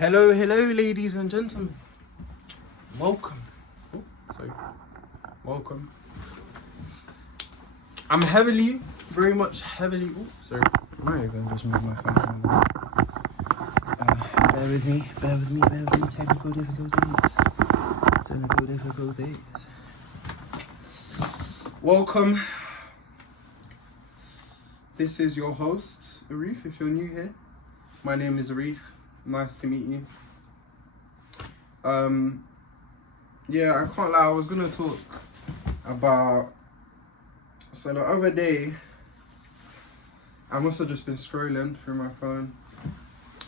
Hello, ladies and gentlemen. Welcome. Oh, sorry. Welcome. I'm very much heavily. Oh, sorry. I might even just move my phone. Bear with me. Technical difficulties. Welcome. This is your host, Arif. If you're new here, my name is Arif. Nice to meet you. Yeah, I can't lie, I was gonna talk about, so the other day I must have just been scrolling through my phone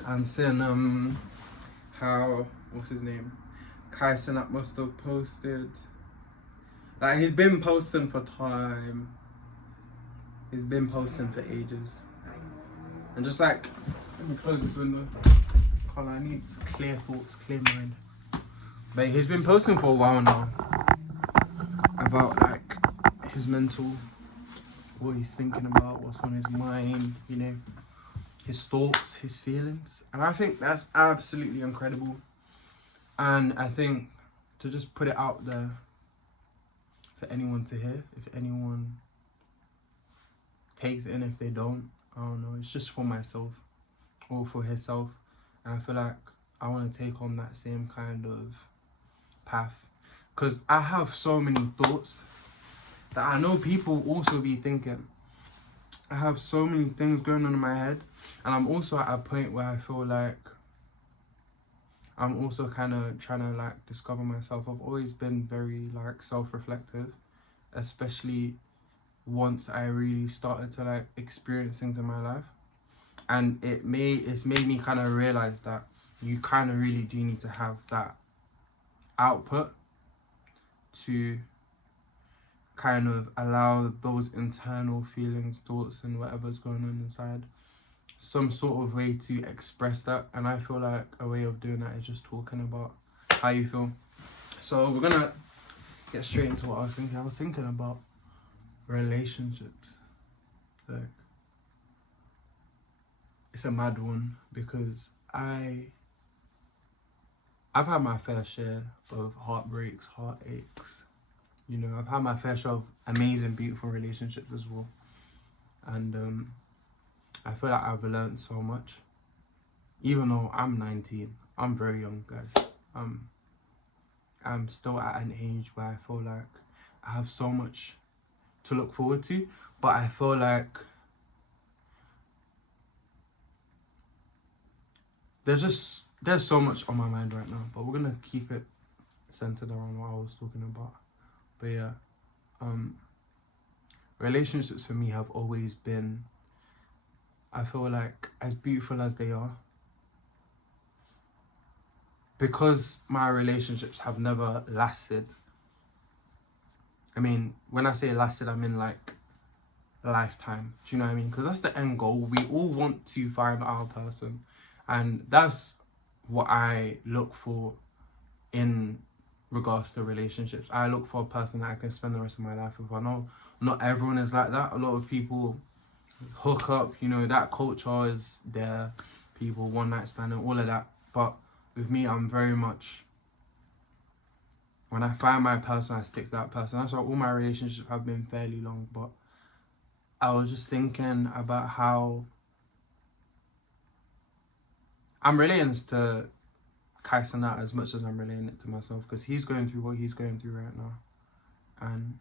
and seeing how, what's his name, Kai Cenat must have posted, like, he's been posting for time, he's been posting for ages, and just like, let me close this window. I need clear thoughts, clear mind. But he's been posting for a while now about like his mental, what he's thinking about, what's on his mind, you know, his thoughts, his feelings. And I think that's absolutely incredible. And I think to just put it out there for anyone to hear, if anyone takes it in, if they don't, I don't know, it's just for myself or for himself. And I feel like I want to take on that same kind of path, because I have so many thoughts that I know people also be thinking. I have so many things going on in my head, and I'm also at a point where I feel like I'm also kind of trying to like discover myself. I've always been very like self-reflective, especially once I really started to like experience things in my life. And it's made me kind of realize that you kind of really do need to have that output to kind of allow those internal feelings, thoughts, and whatever's going on inside some sort of way to express that. And I feel like a way of doing that is just talking about how you feel. So we're gonna get straight into what I was thinking. I was thinking about relationships. Like, it's a mad one because I've had my fair share of heartbreaks, heartaches. You know, I've had my fair share of amazing, beautiful relationships as well. And I feel like I've learned so much. Even though I'm 19, I'm very young, guys. I'm still at an age where I feel like I have so much to look forward to, but I feel like there's so much on my mind right now, but we're gonna keep it centered around what I was talking about. But yeah, relationships for me have always been, I feel like, as beautiful as they are, because my relationships have never lasted. I mean, when I say lasted, I mean like a lifetime. Do you know what I mean? Because that's the end goal. We all want to find our person, and that's what I look for in regards to relationships. I look for a person that I can spend the rest of my life with. I know not everyone is like that. A lot of people hook up, you know, that culture is there. People one night standing, all of that. But with me, I'm very much, when I find my person, I stick to that person. That's why all my relationships have been fairly long. But I was just thinking about how I'm relating this to Kai Cenat as much as I'm relating it to myself, because he's going through what he's going through right now. And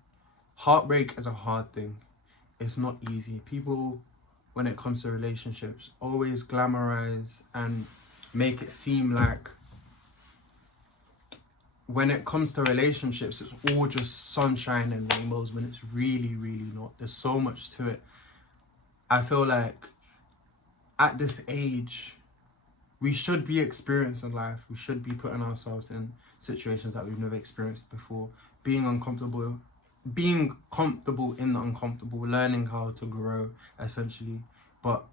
heartbreak is a hard thing. It's not easy. People, when it comes to relationships, always glamorize and make it seem like when it comes to relationships, it's all just sunshine and rainbows, when it's really, really not. There's so much to it. I feel like at this age, we should be experiencing life. We should be putting ourselves in situations that we've never experienced before, being comfortable in the uncomfortable, learning how to grow, essentially. But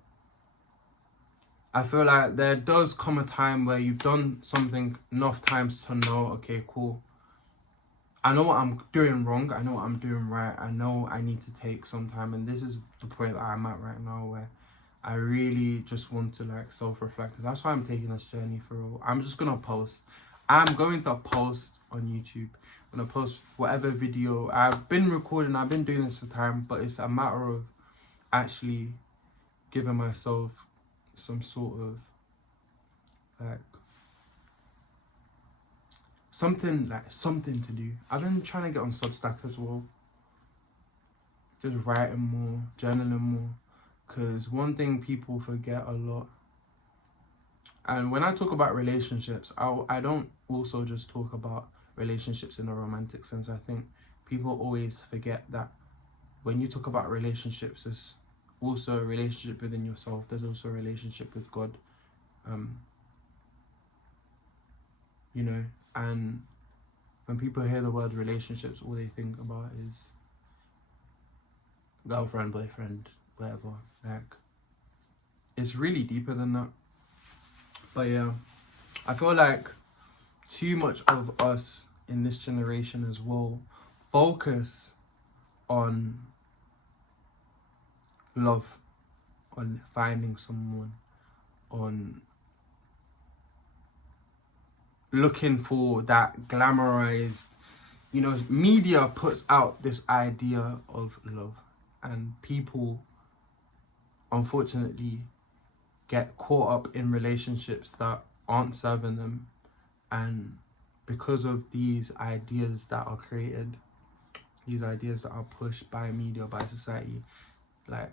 I feel like there does come a time where you've done something enough times to know, okay, cool, I know what I'm doing wrong, I know what I'm doing right, I know I need to take some time. And this is the point that I'm at right now, where I really just want to like self-reflect. That's why I'm taking this journey for real. I'm just gonna post. I'm going to post on YouTube. I'm gonna post whatever video. I've been recording, I've been doing this for time, but it's a matter of actually giving myself some sort of like something to do. I've been trying to get on Substack as well. Just writing more, journaling more. Because one thing people forget a lot, and when I talk about relationships, I don't also just talk about relationships in a romantic sense. I think people always forget that when you talk about relationships, there's also a relationship within yourself. There's also a relationship with God. You know, and when people hear the word relationships, all they think about is girlfriend, boyfriend, whatever. Like, it's really deeper than that. But yeah, I feel like too much of us in this generation as well focus on love, on finding someone, on looking for that glamorized, you know, media puts out this idea of love, and people unfortunately get caught up in relationships that aren't serving them. And because of these ideas that are created, these ideas that are pushed by media, by society, like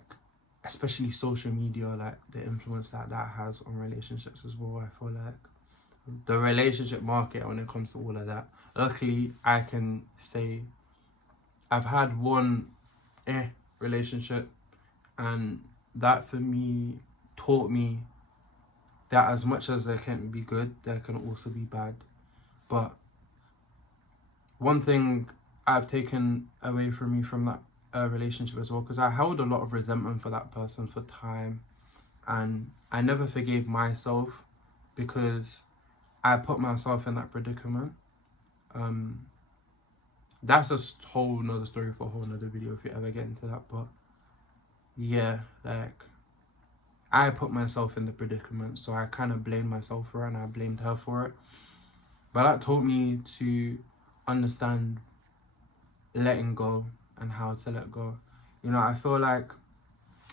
especially social media, like the influence that has on relationships as well, I feel like the relationship market when it comes to all of that, luckily I can say I've had one relationship, and that for me taught me that as much as there can be good, there can also be bad. But one thing I've taken away from me from that relationship as well, because I held a lot of resentment for that person for time, and I never forgave myself because I put myself in that predicament. That's a whole nother story for a whole nother video if you ever get into that. But yeah, like I put myself in the predicament, so I kind of blamed myself for it and I blamed her for it. But that taught me to understand letting go and how to let go. You know, I feel like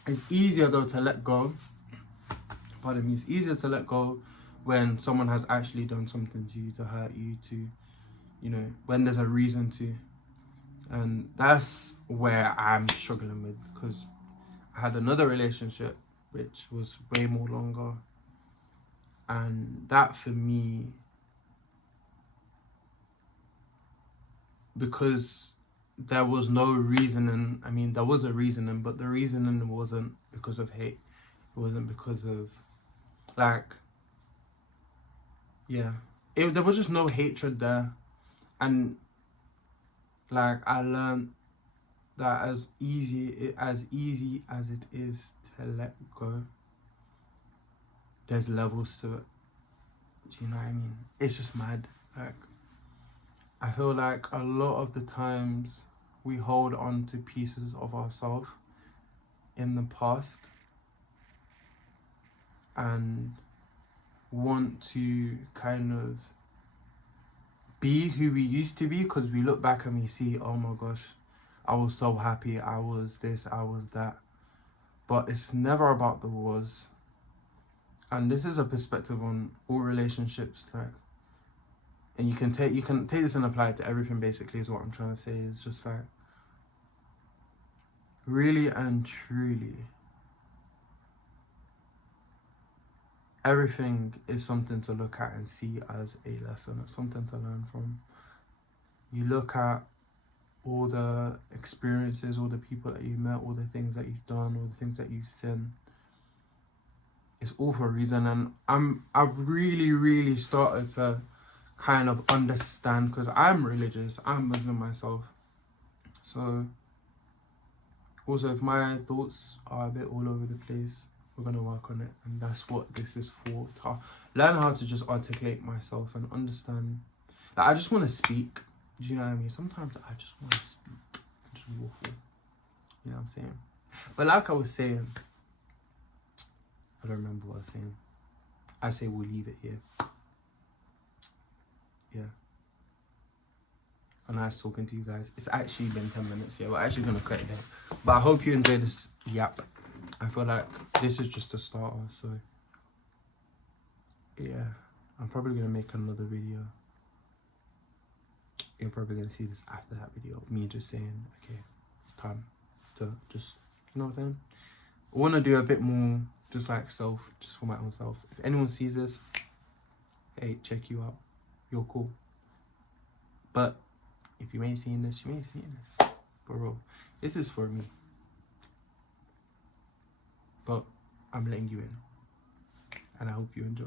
it's easier though to let go. Pardon me, it's easier to let go when someone has actually done something to you, to hurt you, to, you know, when there's a reason to. And that's where I'm struggling with, because I had another relationship which was way more longer, and that for me, because there was no reasoning, I mean there was a reasoning, but the reasoning wasn't because of hate, it wasn't because of like, yeah, there was just no hatred there. And like I learned that as easy as it is to let go, there's levels to it. Do you know what I mean? It's just mad. Like, I feel like a lot of the times we hold on to pieces of ourselves in the past and want to kind of be who we used to be, because we look back and we see, oh my gosh, I was so happy, I was this, I was that. But it's never about the was. And this is a perspective on all relationships, like, and you can take this and apply it to everything basically, is what I'm trying to say. Is just like, really and truly, everything is something to look at and see as a lesson. It's something to learn from. You look at all the experiences, all the people that you met, all the things that you've done, all the things that you've seen. It's all for a reason. And I've really started to kind of understand, because I'm religious, I'm Muslim myself. So also, if my thoughts are a bit all over the place, we're going to work on it. And that's what this is for, to learn how to just articulate myself and understand. Like, I just want to speak. Do you know what I mean? Sometimes I just want to speak and just waffle. You know what I'm saying? But like I was saying, I don't remember what I was saying. I say we'll leave it here. Yeah. And nice talking to you guys. It's actually been 10 minutes. Yeah, we're actually going to cut it here. But I hope you enjoyed this yap. I feel like this is just a starter. So, yeah. I'm probably going to make another video. You're probably going to see this after that video. Me just saying, okay, it's time to just, you know what I'm saying? I want to do a bit more just like just for my own self. If anyone sees this, hey, check you out. You're cool. But if you ain't seeing this, you ain't seeing this. For real. This is for me. But I'm letting you in. And I hope you enjoy.